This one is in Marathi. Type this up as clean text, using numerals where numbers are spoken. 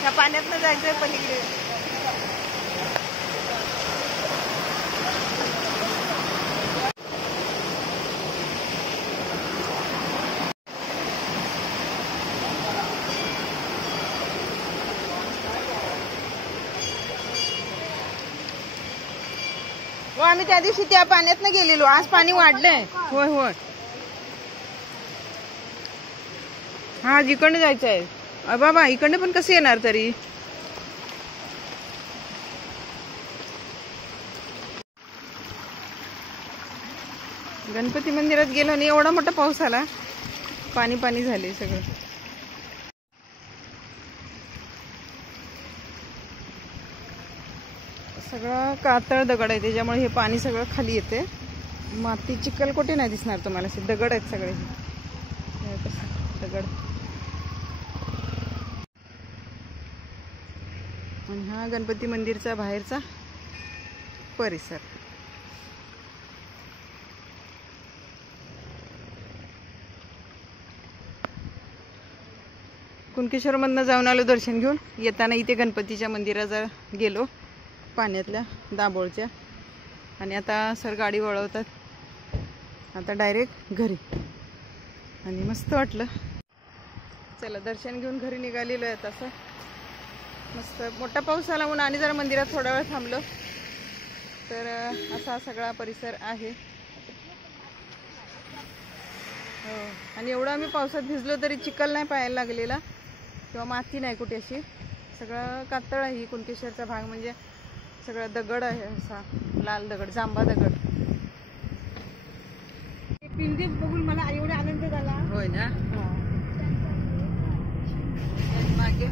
त्या पाण्यातनं जायचंय पलीकडे. हो आम्ही त्या दिवशी त्या पाण्यातनं गेलेलो. आज पाणी वाढलंय. होय होय. हा इकडनं जायचं आहे. बाबा इकडनं पण कसं येणार तरी. गणपती मंदिरात गेलो आणि एवढा मोठा पाऊस आला, पाणी पाणी झाले सगळं. सगळं कातळ दगड आहे त्याच्यामुळे हे पाणी सगळं खाली येते. माती चिखल कुठे नाही दिसणार तुम्हाला. दगड आहेत सगळे दगड. आणि हा गणपती मंदिरचा बाहेरचा परिसर. कुणकेश्वर मधनं जाऊन आलो दर्शन घेऊन. येताना इथे गणपतीच्या मंदिरात गेलो पाण्यातल्या दाभोळच्या. आणि आता सर गाडी वळवतात. आता डायरेक्ट घरी. आणि मस्त वाटलं. चला दर्शन घेऊन घरी निघालेलो आहे. तसं मस्त मोठा पाऊस आला म्हणून आणि जरा मंदिरात थोडा वेळ थांबलो. तर असा सगळा परिसर आहे. हो आणि एवढं आम्ही पावसात भिजलो तरी चिखल नाही पाहायला लागलेला किंवा माती नाही कुठे अशी. सगळं कातळ आहे. कुणकेश्वरचा भाग म्हणजे सगळा दगड आहे. असा लाल दगड, जांभा दगड. पिंडी बघून मला एवढा आनंद झाला. होय ना. मागे